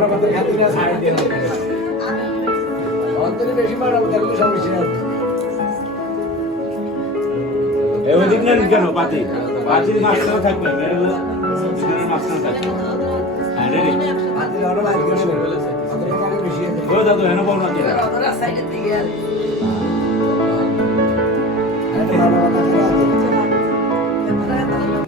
কেন পাতি পাতির মাস্টার থাকবে মেরে মাস্টার থাকবে হ্যাঁ রে পাতির অর্ডার আজকে শুরু হয়ে গেছে আপনি কি বিষয় গো দাদু এনে পাওনা দিরা আমরা সাইডে দিয়ে